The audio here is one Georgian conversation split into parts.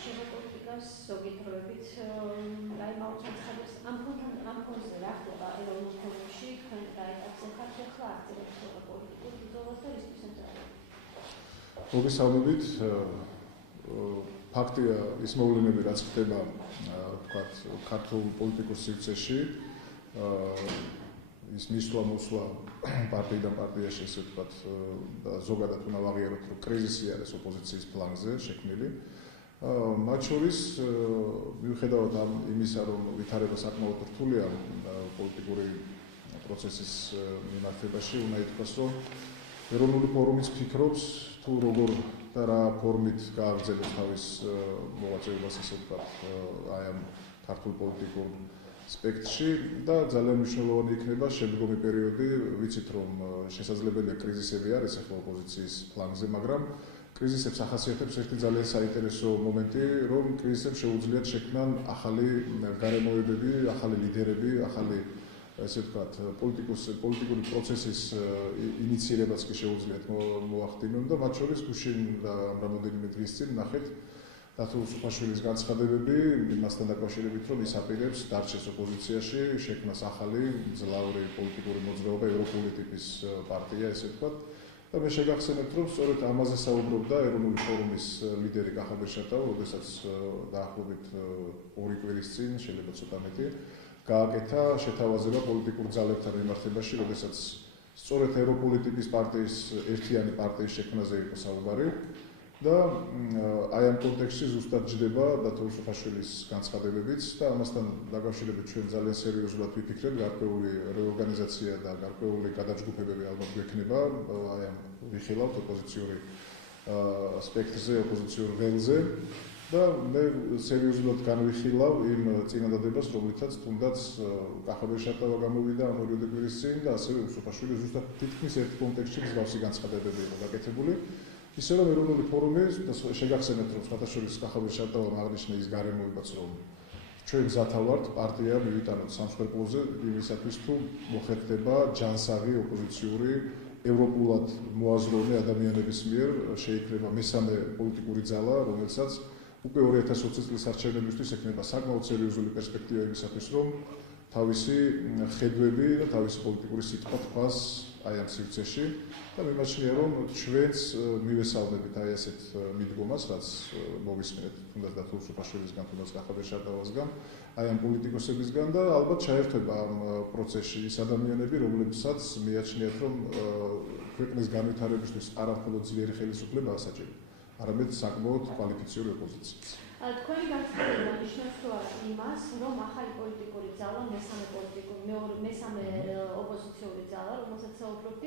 ეხება პოლიტიკას, ზოგი დროებით აი მაუწყებს ამ ფონზე რა ხდება ეროვნულ ფორუმში, თქვენ რა ეტაპზე ხართ ახლა აქცევით პოლიტიკურ ბრძოლას და რისთვის ემზადებათ? მოგესალმებით. ფაქტია ის მოვლენები, რაც ხდება, ვთქვათ, ქართულ პოლიტიკურ სივრცეში, ის მისვლა-მოსვლა პარტიიდან პარტიაში, ესე ვთქვათ, და ზოგადად უნდა ვაღიაროთ, რომ კრიზისი არის ოპოზიციის ფლანგზე შექმნილი. მათ შორის, მიუხედავად იმისა, რომ ვითარება საკმაოდ რთულია პოლიტიკური პროცესის მიმართებაში, უნდა ითქვას, რომ ეროვნული ფორუმიც ფიქრობს, თუ როგორ და რა ფორმით გააგრძელებს თავის მოღვაწეობას, ესე ვთქვათ, აი ამ ქართულ პოლიტიკურ სპექტრში და ძალიან მნიშვნელოვანი იქნება შემდგომი პერიოდი. ვიცით, რომ შესაძლებელია კრიზისები არის ახლა ოპოზიციის ფლანგზე, მაგრამ კრიზისებს ახასიათებს ერთი ძალიან საინტერესო მომენტი, რომ კრიზისებს შეუძლიათ შექმნან ახალი გარემოებები, ახალი ლიდერები, ახალი ესე ვთქვათ, პოლიტიკური პროცესის ინიციირებას კი შეუძლიათ მოახდინონ და მათ შორის გუშინ და რამდენიმე დღის წინ ნახეთ დათო უსუფაშვილის განცხადებები იმასთან დაკავშირებით, რომ ის აპირებს დარჩეს ოპოზიციაში, შექმნას ახალი მძლავრი პოლიტიკური მოძრაობა, ევროპული ტიპის პარტია, ესე ვთქვათ. და მე შეგახსენებთ, რომ სწორედ ამაზე საუბრობდა ეროვნული ფორუმის ლიდერი კახაბერ შატავა, როდესაც დაახლოებით 2 კვირის წინ, შეიძლება ცოტა მეტი, გააკეთა შეთავაზება პოლიტიკურ ძალებთან მიმართებაში, როდესაც სწორედ ევროპული ტიპის პარტიის ერთიანი პარტიის შექმნაზე იყო საუბარი და აი ამ კონტექსტში ზუსტად ჯდება დათო უსუფაშვილის განცხადებებიც და ამასთან დაკავშირებით ჩვენ ძალიან სერიოზულად ვიფიქრებთ, გარკვეული რეორგანიზაცია და გარკვეული გადაჯგუფებები ალბათ გვექნება აი ამ ვიხილავთ ოპოზიციური სპექტრზე, ოპოზიციურ ველზე და მე სერიოზულად განვიხილავ იმ წინადადებას, რომლითაც თუნდაც კახაბერ შატავა გამოვიდა ამ 2 კვირის წინ და ასევე უსუფაშვილი ზუსტად თითქმის ერთ კონტექსტში მსგავსი განცხადებები იყო გაკეთებული. ისე რომ ეროვნული ფორუმი შეგახსენებთ, რომ სხვათაშორის კახაბერ შატავამ აღნიშნა ის გარემოებაც, რომ ჩვენ გზათა ვართ პარტია მივიტანოთ სამსხვერპლოზე იმისათვის, თუ მოხერხდება ჯანსაღი ოპოზიციური ევროპულად მოაზროვნე ადამიანების მიერ შეიქმნება მესამე პოლიტიკური ძალა, რომელსაც უკვე 2020 წლის არჩევნებისთვის ექნება საკმაოდ სერიოზული პერსპექტივა იმისათვის, რომ თავისი ხედვები და თავისი პოლიტიკური სიტყვა თქვას აი ამ სივრცეში და მიმაჩნია, რომ ჩვენც მივესალმებით აი ასეთ მიდგომას, რაც მოვისმენთ თუნდაც დათო უსუფაშვილისგან, თუნდაც კახაბერ შატავასგან, აი ამ პოლიტიკოსებისგან და ალბათ ჩაერთვება ამ პროცესში ის ადამიანები, რომლებსაც მიაჩნიათ, რომ ქვეყნის განვითარებისთვის არა მხოლოდ ძლიერი ხელისუფლება ასაჭიროა, არამედ საკმაოდ კვალიფიციური ოპოზიცია. თქვენი განცხადება ნიშნავს თუ არა იმას, რომ ახალი პოლიტიკური ძალა, მესამე ოპოზიციური ძალა, რომელსაც საუბრობთ,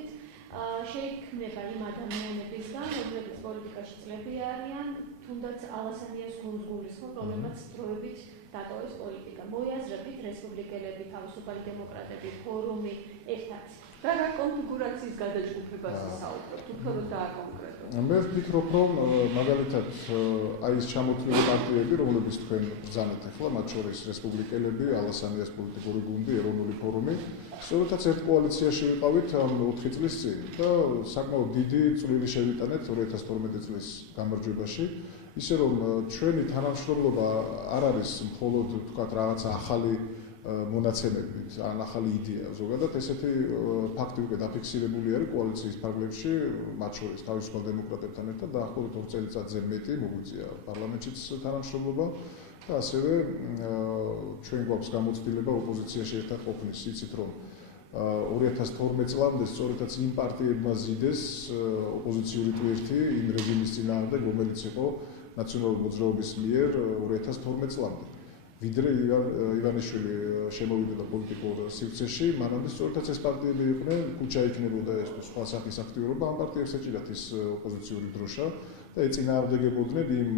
შეიქმნება იმ ადამიანებისგან, რომლებიც პოლიტიკაში წლები არიან, თუნდაც ალასანიას გუნდს გულისხმობ, რომლებმაც დროებით დატოვეს პოლიტიკა. მოიაზრებით რესპუბლიკელები, თავისუფალი დემოკრატები, ფორუმი ერთად. და რა კონფიგურაციის გადაჯგუფებაზე საუბრობთ, უფრო რომ დააკონკრეტოთ? მე ვფიქრობ, რომ მაგალითად აი ეს ჩამოთვლილი პარტიები, რომლებიც თქვენ ბრძანეთ ახლა, მათ შორის რესპუბლიკელები, ალასანიას პოლიტიკური გუნდი, ეროვნული ფორუმი, სწორედაც ერთ კოალიციაში ვიყავით ამ 4 წლის წინ და საკმაოდ დიდი წვლილი შევიტანეთ 2012 წლის გამარჯვებაში. ისე რომ ჩვენი თანამშრომლობა არ არის მხოლოდ ვთქვათ რაღაცა ახალი მონაცემებით, ან ახალი იდეა. ზოგადად ესეთი ფაქტი უკვე დაფიქსირებული არის კოალიციის ფარგლებში, მათ შორის თავისუფალ დემოკრატებთან ერთად დაახლოებით 2 წელიწადზე მეტი მოგვიწია პარლამენტშიც თანამშრომლობა და ასევე ჩვენ გვაქვს გამოცდილება ოპოზიციაში ერთად ყოფნის. იცით, რომ 2012 წლამდე სწორედაც იმ პარტიებმა ზიდეს ოპოზიციური ტვირთი იმ რეჟიმის წინააღმდეგ, რომელიც იყო ნაციონალური მოძრაობის მიერ 2012 წლამდე. ვიდრე ივანიშვილი შემოვიდა პოლიტიკურ სივრცეში, მანამდე სწორედაც ეს პარტიები იყვნენ, ქუჩა იქნებოდა ეს სხვა სახის აქტიურობა, ამ პარტიებს ეჭირათ ის ოპოზიციური დროშა და ეწინააღმდეგებოდნენ იმ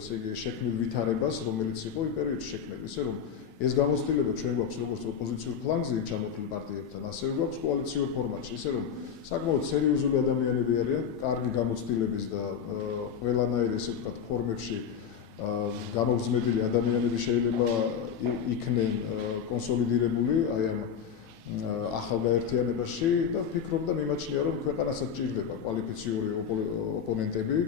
ესე იგი შექმნილ ვითარებას, რომელიც იყო იმ პერიოდში შექმნილი. ისე რომ ეს გამოცდილება ჩვენ გვაქვს როგორც ოპოზიციურ ფლანგზე ჩამოთვლილ პარტიებთან, ასევე გვაქვს კოალიციურ ფორმატში. ისე რომ საკმაოდ სერიოზული ადამიანები არიან, კარგი გამოცდილების და ყველანაირ ესე ვთქვათ ფორმებში გამოგზმედილი ადამიანები შეიძლება იქნენ კონსოლიდირებული აი ამ ახალგაერთიანებაში და ვფიქრობ და მიმაჩნია რომ ქვეყანასაც ჭირდება კვალიფიციური ოპონენტები,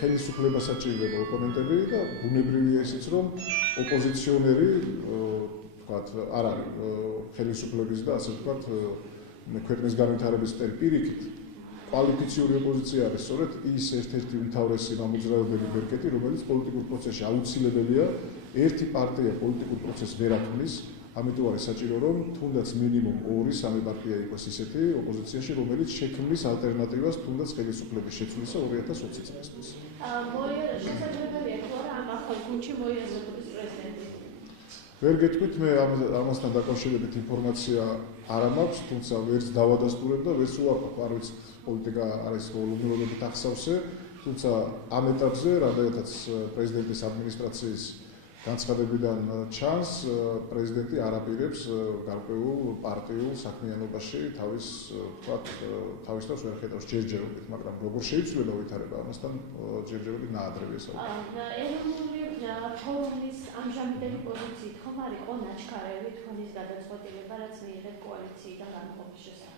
ხელისუფლებასაც ჭირდება ოპონენტები და ბუნებრივია ისიც რომ ოპოზიციონერი ვთქვათ არ არის ხელისუფლების და ასე ვთქვათ ქვეყნის განვითარების პირიქით კვალიფიციური ოპოზიცია არის სწორედ ის ერთ-ერთი უმთავრესი მამოძრავებელი ბერკეტი, რომელიც პოლიტიკურ პროცესში აუცილებელია. ერთი პარტია პოლიტიკურ პროცესს ვერ ქმნის, ამიტომ არის საჭირო რომ თუნდაც მინიმუმ 2-3 პარტია იყოს ისეთი ოპოზიციაში, რომელიც შექმნის ალტერნატივას თუნდაც ხელისუფლების შეცვლისა 2020 წლისთვის. შესაძლებელია თუ არა ამ ახალ გუნდში მოიაზრებოდეს პრეზიდენტი? ვერ გეტყვით, მე ამასთან დაკავშირებით ინფორმაცია არ მაქვს, თუმცა ვერც დავადასტურებ და ვერც უარყოფ, არ ვიცი პოლიტიკა არის უბრალოდ ახსავსე, თუმცა ამ ეტაპზე, რადგანაც პრეზიდენტის ადმინისტრაციის განცხადებიდან ჩანს, პრეზიდენტი არ აპირებს გარკვეულ პარტიულ საქმიანობაში თავის თავს ვერ ხედავს ჯერჯერობით, მაგრამ როგორ შეიძლება ვითარება ამასთან ჯერჯერობით ნაადრევია საუბარი. ეროვნული ფორუმის ამჟამინდელი პოზიციით ხომ არ იყო ნაჩქარევი თქვენის გადაწყვეტილება, რაც მიიღეთ კოალიციიდან განყოფის შესახებ?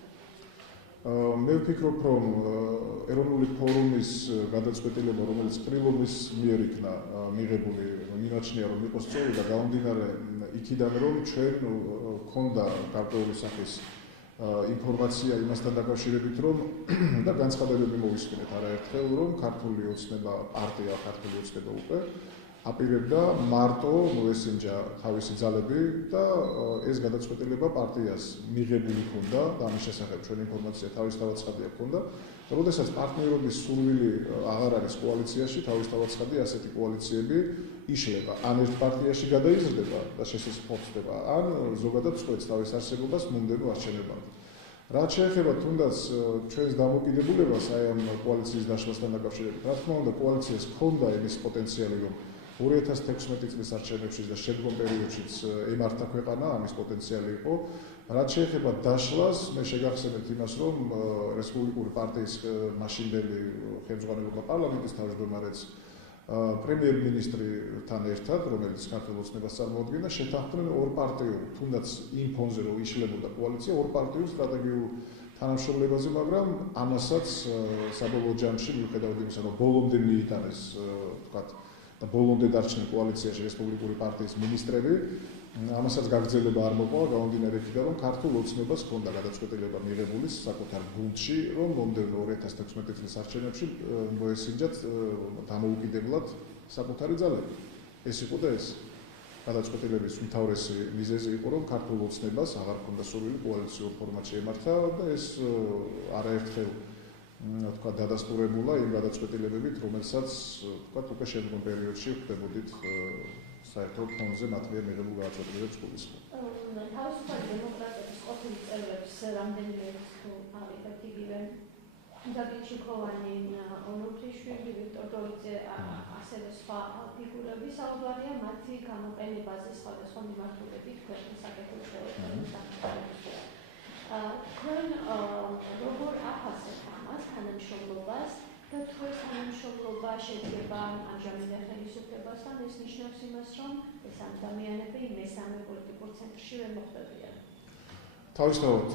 მე ვფიქრობ, რომ ეროვნული ფორუმის გადაწყვეტილება, რომელიც პრილობის მიერ იქნა მიღებული, მიმაჩნია რომ იყო სწორი და გამომდინარე იქიდან რომ ჩვენ გვქონდა გარკვეული სახის ინფორმაცია იმასთან დაკავშირებით, რომ და განცხადებები მოვისმინეთ არაერთხელ, რომ ქართული ოცნება პარტია, ქართული ოცნება უკვე აპირებდა მარტო მოესინჯა თავისი ძალები და ეს გადაწყვეტილება პარტიას მიღებული ჰქონდა და ამის შესახებ ჩვენ ინფორმაცია თავისთავად ცხადია ჰქონდა. როდესაც პარტნიორობის სურვილი აღარ არის კოალიციაში, თავისთავად ცხადია ასეთი კოალიციები იშლება. ან ერთ პარტიაში გადაიზრდება და შესაძლებლობა, ან ზოგადად წყვეტს თავის არსებობას მომდევნო არჩევნებამდე. რაც შეეხება თუნდაც ჩვენს დამოკიდებულებას აი ამ კოალიციის დაშლასთან დაკავშირებით, რა თქმა უნდა, კოალიციას ჰქონდა იმის პოტენციალი, რომ 2016 წლის არჩევნებში და შემდგომ პერიოდშიც ემართა ქვეყანა, ამის პოტენციალი იყო. რაც შეეხება დაშლას, მე შეგახსენებთ იმას, რომ რესპუბლიკური პარტიის მაშინდელი ხელმძღვანელობა პარლამენტის თავმჯდომარეც პრემიერ-მინისტრთან ერთად, რომელიც ქართულ ოცნებას წარმოადგენდა, შეთანხმდნენ ორ პარტიულ, თუნდაც იმ ფონზე რომ იშლებოდა კოალიცია, ორ პარტიულ სტრატეგიულ თანამშრომლებაზე, მაგრამ ამასაც საბოლოო ჯამში მიუხედავად იმისა, რომ ბოლომდე მიიტანეს, ვთქვათ, და ბოლომდე დარჩნენ კოალიციაში რესპუბლიკური პარტიის მინისტრები, ამასაც გაგრძელება არ მოყვა, გამომდინარე იქიდან, რომ ქართულ ოცნებას ჰქონდა გადაწყვეტილება მიღებული საკუთარ გუნდში, რომ მომდევნო 2016 წლის არჩევნებში მოესინჯათ დამოუკიდებლად საკუთარი ძალები. ეს იყო და ეს გადაწყვეტილების უმთავრესი მიზეზი იყო, რომ ქართულ ოცნებას აღარ ჰქონდა სურვილი კოალიციურ ფორმატში ემართა და ეს არაერთხელ თქვა დადასტურებულა იმ გადაწყვეტილებებით, რომელსაც თქვა უკვე შემდგომ პერიოდში ხდებოდით საერთო ფონზე მათ მიერ მიღებულ გადაწყვეტილებებს გულისხმობ. თავისუფალი დემოკრატიის ყოფილი წევრების რამდენიმე თუ აღიქვათ იგივე დავით ჩიქოვანი, ონოფრიშვილი, ვიქტორ დოლიძე, ასევე სხვა ფიგურები საუბარია მათი გამოყენებაზე სხვადასხვა მიმართულებით ქვეყნის საკუთრების თქვენ როგორ ახასეთ ამას თანამშრომლობას და თქვენს თანამშრომლობა შეიძლება ამჟამინდელ ხელისუფლებასთან ეს ნიშნავს იმას, რომ ეს ადამიანები მესამე პოლიტიკურ ცენტრში ვერ მოხვდებიან. თავისთავად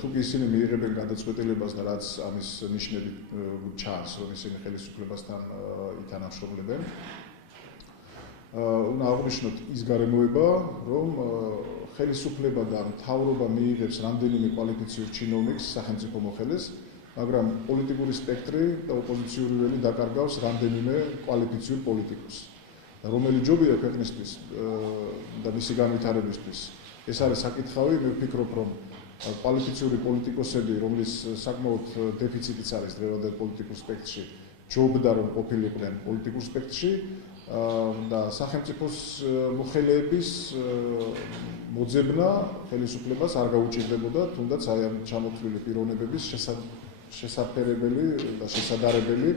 თუ ისინი მიიღებენ გადაწყვეტილებას და რაც ამის ნიშნები ჩანს, რომ ისინი ხელისუფლებასთან ითანამშრომლებენ, უნდა აღვნიშნოთ ის გარემოება, რომ ხელისუფლება და მთავრობა მიიღებს რამდენიმე კვალიფიციურ ჩინოვნიკს სახელმწიფო მოხელეს, მაგრამ პოლიტიკური სპექტრი და ოპოზიციური ველი დაკარგავს რამდენიმე კვალიფიციურ პოლიტიკოსს. რომელი ჯობია ქვეყნისთვის და მისი განვითარებისთვის. ეს არის საკითხავი, მე ვფიქრობ, რომ კვალიფიციური პოლიტიკოსები, რომლის საკმაოდ დეფიციტიც არის დღევანდელ პოლიტიკურ სპექტრში, ჯობდა რომ ყოფილიყვნენ პოლიტიკურ სპექტრში და სახელმწიფოს მოხელეების მოძებნა ხელისუფლებას არ გაუჭირდებოდა, თუნდაც აი ამ ჩამოთვლილი პიროვნებების შესაფერებელი და შესადარებელი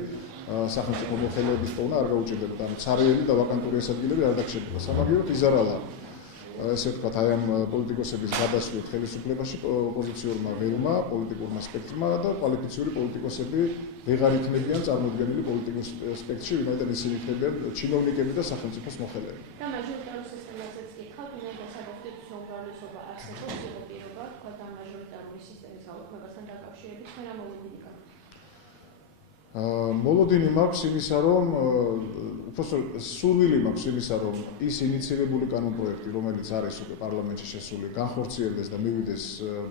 სახელმწიფო მოხელეების ტონა არ გაუჭირდებოდა. ანუ ცარიელი და ვაკანტური ეს ადგილები არ დაგჭირდება. სამაგიეროდ იზარალა ესე ვთქვათ, აი ამ პოლიტიკოსების გადასვლით ხელისუფლებაში ოპოზიციურმა ველმა, პოლიტიკურმა სპექტრმა და კვალიფიციური პოლიტიკოსები ვეღარ იქნებიან წარმოდგენილი პოლიტიკურ სპექტრში, ვინაიდან ისინი იქნებიან ჩინოვნიკები და სახელმწიფოს მოხელეები. და მაჟორიტარულ სისტემაზეც კითხავთ, ვინაიდან საკონსტიტუციო უმრავლესობა არსებობს, იყო პირობა სისტემის აუქმებასთან დაკავშირებით თქვენ რა მოლოდინი გაქვთ? მოლოდინი მაქვს იმისა, რომ უпроსტოდ სურვილი მაქვს იმისა, რომ ის ინიციირებული კანონპროექტი, რომელიც არის უკვე პარლამენტში შესული, განხორციელდეს და მივიდეს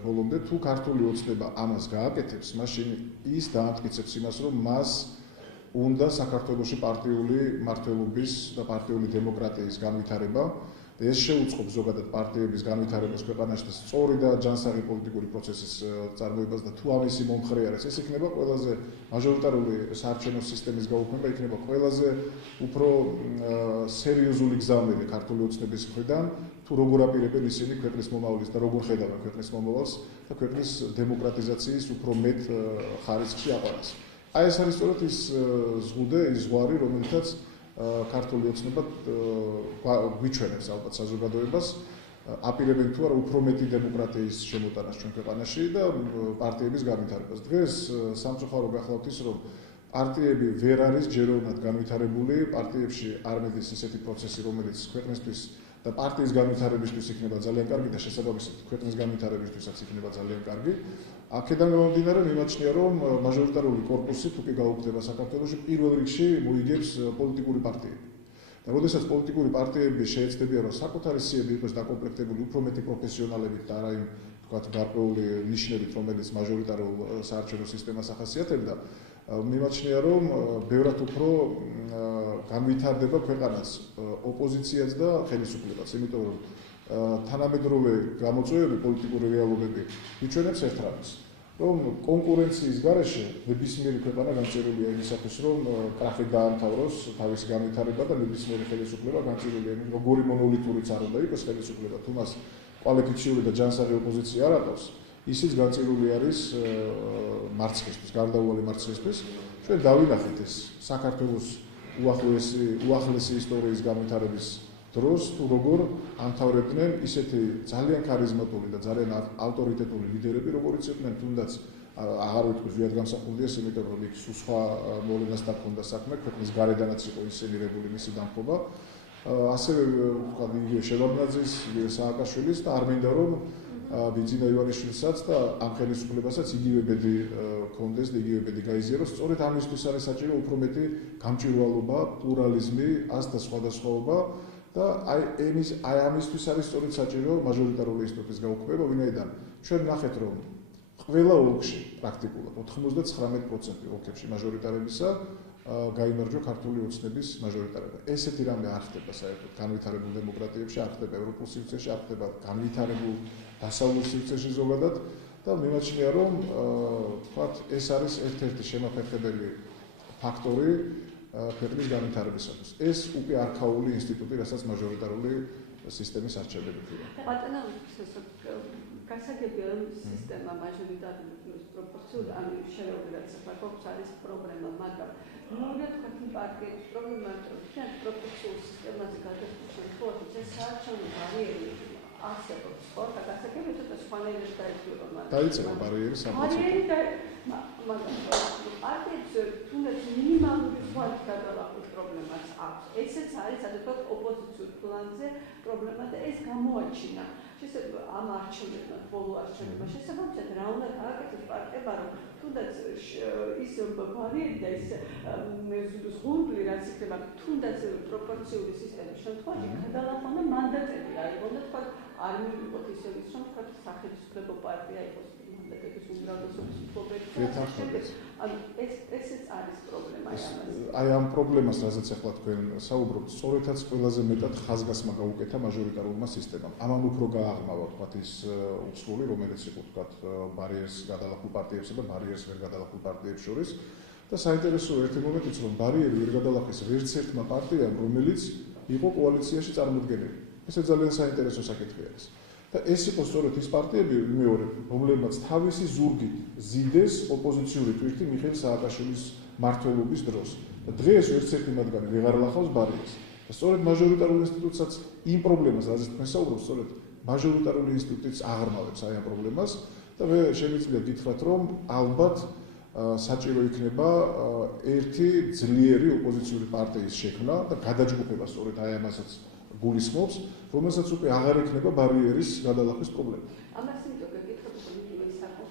ბოლომდე, თუ ქართული ოცნება ამას გააკეთებს, მაშინ ის დაამტკიცებს იმას, რომ მას უნდა საქართველოში პარტიული მმართველობის და პარტიული დემოკრატიის განვითარება. ეს შეუწყობს ზოგადად პარტიების განვითარებას ქვეყანაში და სწორი და ჯანსაღი პოლიტიკური პროცესის წარმოებას და თუ ამისი მომხრე არის, ეს იქნება ყველაზე მაჟორიტარული საარჩევნო სისტემის გაუქმება, იქნება ყველაზე უფრო სერიოზული გზავნილი ქართული ოცნების მხრიდან, თუ როგორ აპირებენ ისინი ქვეყნის მომავლის და როგორ ხედავენ ქვეყნის მომავალს და ქვეყნის დემოკრატიზაციის უფრო მეტ ხარისხში აყვანას. აი ეს არის სწორედ ის ზღუდე, ის ზღვარი, რომელთაც ქართული ოცნება გვიჩვენებს ალბათ საზოგადოებას, აპირებენ თუ არა უფრო მეტი დემოკრატიის შემოტანას ჩვენ ქვეყანაში და პარტიების განვითარებას. დღეს სამწუხარო გახლავთ ის, რომ პარტიები ვერ არის ჯეროვნად განვითარებული, პარტიებში არ მედის ისეთი პროცესი, რომელიც ქვეყნისთვის და პარტიის განვითარებისთვის იქნება ძალიან კარგი და შესაბამისად ქვეყნის განვითარებისთვისაც იქნება ძალიან კარგი. აქედან გამომდინარე მიმაჩნია, რომ მაჟორიტარული კორპუსი თუ კი გაუქმდება საქართველოში, პირველ რიგში მოიგებს პოლიტიკური პარტიები. და როდესაც პოლიტიკური პარტიები შეეცდებიან, რომ საკუთარი სიები იყოს დაკომპლექტებული უფრო მეტი პროფესიონალებით და არა იმ თქვათ გარკვეული ნიშნებით, რომელიც მაჟორიტარულ საარჩევნო სისტემას ახასიათებდა, მიმაჩნია, რომ ბევრად უფრო განვითარდება ქვეყანას ოპოზიციაც და ხელისუფლებაც, იმიტომ რომ თანამედროვე გამოწვევები პოლიტიკური რეალობები იჩვენებს ერთ რამეს, რომ კონკურენციის გარეშე ნებისმიერი ქვეყანა განწირულია იმისათვის, რომ კრახით დაამთავროს თავისი განვითარება და ნებისმიერი ხელისუფლება განწირულია იმით, როგორი მონოლითურიც არ უნდა იყოს ხელისუფლება, თუ მას კვალიფიციური და ჯანსაღი ოპოზიცია არ აქვს, ისიც განწირული არის მარცხისთვის, გარდაუვალი მარცხისთვის. ჩვენ დავინახეთ ეს საქართველოს უახლესი ისტორიის განვითარების დროს, თუ როგორ ამთავრებდნენ ისეთი ძალიან ქარიზმატული და ძალიან ავტორიტეტული ლიდერები, როგორიც იყვნენ, თუნდაც აღარ ვიტყვი ზუსტად გამსახურდიას, იმიტომ რომ იქ სხვა მოვლენასთან ჰქონდა საქმე, ქვეყნის გარედანაც იყო ინსცენირებული მისი დამხობა. ასევე ვთქვათ, იგივე შევარდნაძის, იგივე სააკაშვილის და არ მინდა რომ ბიძინა ივანიშვილსაც და ამ ხელისუფლებასაც იგივე ბედი ჰქონდეს და იგივე ბედი გაიზიაროს. სწორედ ამისთვის არის საჭირო უფრო მეტი გამჭვირვალობა, პლურალიზმი, ას და სხვადასხვაობა და აი ამისთვის არის სწორედ საჭირო მაჟორიტარული ინსტიტუტის გაუქმება, ვინაიდან ჩვენ ნახეთ, რომ ყველა ოლქში პრაქტიკულად 99% ოლქებში მაჟორიტარებისა გაიმარჯვა ქართული ოცნების მაჟორიტარება. ესეთი რამე არ ხდება საერთოდ განვითარებულ დემოკრატიებში, არ ხდება ევროპულ სივრცეში, არ ხდება განვითარებულ დასავლურ სივრცეში ზოგადად და მიმაჩნია, რომ თქვათ, ეს არის ერთ-ერთი შემაფერხებელი ფაქტორი ქვეყნის განვითარებისათვის. ეს უკვე არქაული ინსტიტუტი, რასაც მაჟორიტარული სისტემის არჩევნები ქვია. ბატონო, გასაგებია, რომ სისტემა მაჟორიტარული პლუს პროპორციული, ანუ შერეულიდან საქართველოს არის პრობლემა, მაგრამ მეორე თქვათ, იმ პარტიების პრობლემა, რომ პროპორციულ სისტემაზე გადასვლის შემთხვევაში ეს საარჩევნო ბარიერი არსებობს, ხო? და გასაგებია, ცოტა სხვანაირად დაიწყება, მაგრამ დაიწყება ბარიერი 3%. მაგრამ პარტიებს თუნდაც მინიმალური ხვალით გადალახვის პრობლემაც აქვს. ესეც არის ადრე ოპოზიციურ პლანზე პრობლემა და ეს გამოაჩინა. შესაძლოა ამ არჩევნებმა, ბოლო არჩევნებმა შესაბამისად რა უნდა გააკეთოს პარტიებმა, რომ თუნდაც ის ბარიერი და ის ზღუნდლი რაც იქნება, თუნდაც პროპორციული სისტემის შემთხვევაში გადალახონ და მანდატები აიღონ და თქვა არ მივიღოთ ისე ვის რომ თქვა სახელმწიფო პარტია იყოს მანდატების უმრავლესობის მფლობელი. ანუ ესეც არის პრობლემა ამაზე. აი ამ პრობლემას, რასაც ახლა თქვენ საუბრობთ, სწორედაც ყველაზე მეტად ხაზგასმა გაუკეთა მაჟორიტარულმა სისტემამ. ამან უფრო გააღრმავა თქვათ ის უცხული, რომელიც იყო თქვათ ბარიერს გადალახულ პარტიებსა და ბარიერს ვერ გადალახულ პარტიებს შორის. და საინტერესოა ერთი მომენტიც, რომ ბარიერი ვერ გადალახეს ვერც ერთმა პარტიამ, რომელიც იყო კოალიციაში წარმოდგენილი. ესე ძალიან საინტერესო საკითხი არის. და ეს იყო სწორედ ის პარტიები, მეორე, რომლებმაც თავისი ზურგით ზიდეს ოპოზიციური ტვირთი მიხეილ სააკაშვილის მმართველობის დროს. და დღეს ვერც ერთი მათგანი ვეღარ ლახავს ბარიერს. და სწორედ მაჟორიტარული ინსტიტუტსაც იმ პრობლემას, რაზეც თქვენ საუბრობთ, სწორედ მაჟორიტარული ინსტიტუტიც აღრმავებს აი ამ პრობლემას და მე შემიძლია გითხრათ, რომ ალბათ საჭირო იქნება ერთი ძლიერი ოპოზიციური პარტიის შექმნა და გადაჯგუფება სწორედ აი ამასაც გულისხმობს, რომელსაც უკვე აღარ იქნება ბარიერის გადალახვის პრობლემა. ამას იმიტომ გეკითხებით, რომ იგივე საკითხი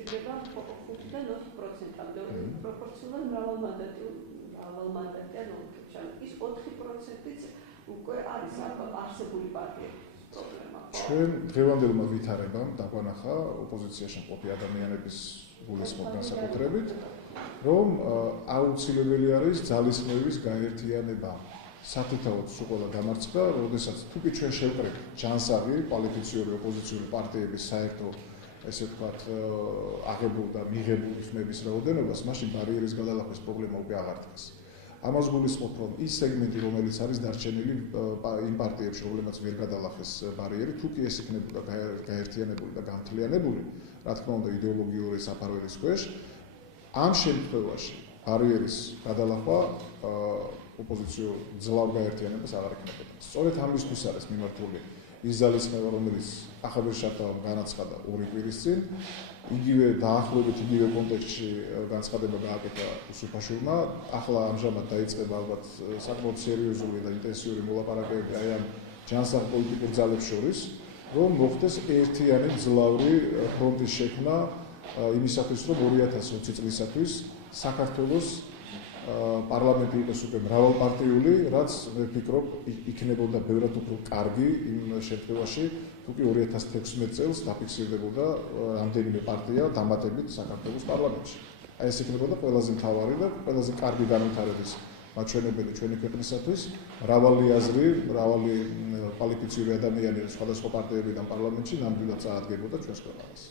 მცირდება 5-დან 20%-მდე. პროპორციულად მრავალმანდატიან ოლქებში. ის 4%-იც უკვე არის არსებული პარტიების პრობლემა. ჩვენ დღევანდელმა ვითარებამ დაგვანახა ოპოზიციაში მყოფი ადამიანების გულისხმობ განსაკუთრებით, რომ აუცილებელი არის ძალისხმევის გაერთიანება. სათითაოდ სულ ყველა დამარცხდა, როდესაც თუკი ჩვენ შევკრებთ ჯანსაღი კვალიფიციური ოპოზიციური პარტიების საერთო ესე ვთქვათ აღებულ და მიღებულ ხმების რაოდენობას, მაშინ ბარიერის გადალახვის პრობლემა უკვე აღარ დგას. ამას გულისხმობ, რომ ის სეგმენტი, რომელიც არის დარჩენილი იმ პარტიებში, რომლებმაც ვერ გადალახეს ბარიერი, თუკი ეს იქნებოდა გაერთიანებული და გამთლიანებული, რა თქმა უნდა, იდეოლოგიური საფარველის ქვეშ, ამ შემთხვევაში ბარიერის გადალახვა ოპოზიციურ ძლავ გაერთიანებას აღარ ეკნებოდა. სწორედ ამისთვის არის მიმართული ის ძალისხმევა, რომელიც ახალგაზრდამ განაცხადა 2 კვირის წინ, იგივე დაახლოებით იგივე კონტექსტში განცხადება გააკეთა უსუფაშვილმა. ახლა ამჟამად დაიწყება ალბათ საკმაოდ სერიოზული და ინტენსიური მოლაპარაკებები აი ამ ჯანსაღ პოლიტიკურ ძალებს შორის, რომ მოხდეს ერთიანი ძლავრი ფრონტის შექმნა იმისათვის, რომ 2020 წლისათვის საქართველოს პარლამენტი იყოს უკვე მრავალპარტიული, რაც მე ვფიქრობ, იქნებოდა ბევრად უფრო კარგი იმ შემთხვევაში, თუკი 2016 წელს დაფიქსირდებოდა რამდენიმე პარტია დამატებით საქართველოს პარლამენტში. აი ეს იქნებოდა ყველაზე მთავარი და ყველაზე კარგი განვითარების მაჩვენებელი ჩვენი ქვეყნისათვის. მრავალი აზრი, მრავალი კვალიფიციური ადამიანი სხვადასხვა პარტიებიდან პარლამენტში ნამდვილად წაადგებოდა ჩვენს ქვეყანას.